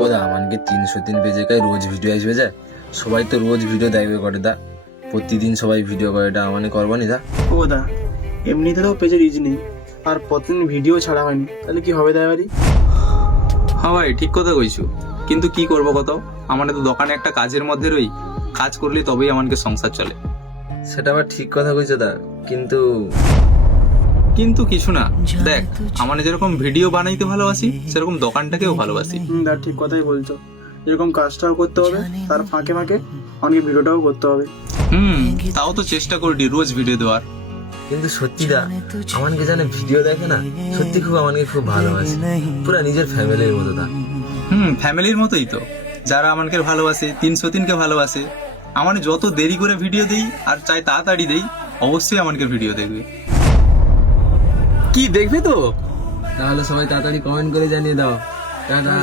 ও দা আমাকে 303 পেজে কাই রোজ ভিডিও আসবে যায়, সবাই তো রোজ ভিডিও দেখবে করে দা, প্রতিদিন সবাই ভিডিও করে, এটা আমাকে করবো নি দা? ও দা এমনিতে তো পেজে রিচ নেই, আর প্রতিদিন ভিডিও ছাড়া হয়নি, তাহলে কি হবে দাইবারি? হ্যাঁ ভাই ঠিক কথা কইছো, কিন্তু কি করবো কত, আমার তো দোকানে একটা কাজের মধ্যে রই, কাজ করলে তবেই আমাকে সংসার চলে। সেটা আবার ঠিক কথা কইছো দা, কিন্তু কিন্তু কিছু না, দেখ আমার যেরকম ভিডিও বানাইতে ভালোবাসি সেরকম দোকানটাকেও ভালোবাসি। দা ঠিক কথাই বলছো, যেরকম কাজটাও করতে হবে তার ফাঁকে ফাঁকে অনেক ভিডিওটাও করতে হবে। তাও তো চেষ্টা করি রোজ ভিডিও দেওয়ার। কিন্তু সত্যি দা আমাকে জানে ভিডিও দেখে না, সত্যি খুব আমাকে খুব ভালোবাসে, পুরা নিজের ফ্যামিলির মতো দা। ফ্যামিলির মতোই তো, যারা আমাকে ভালোবাসে 303কে ভালোবাসে, আমার যত দেরি করে ভিডিও দেই আর চাই তাড়াতাড়ি দেই, অবশ্যই আমাকে ভিডিও দেখবে। কি দেখবে তো? তাহলে সবাই তাড়াতাড়ি কমেন্ট করে জানিয়ে দাও। টাটা।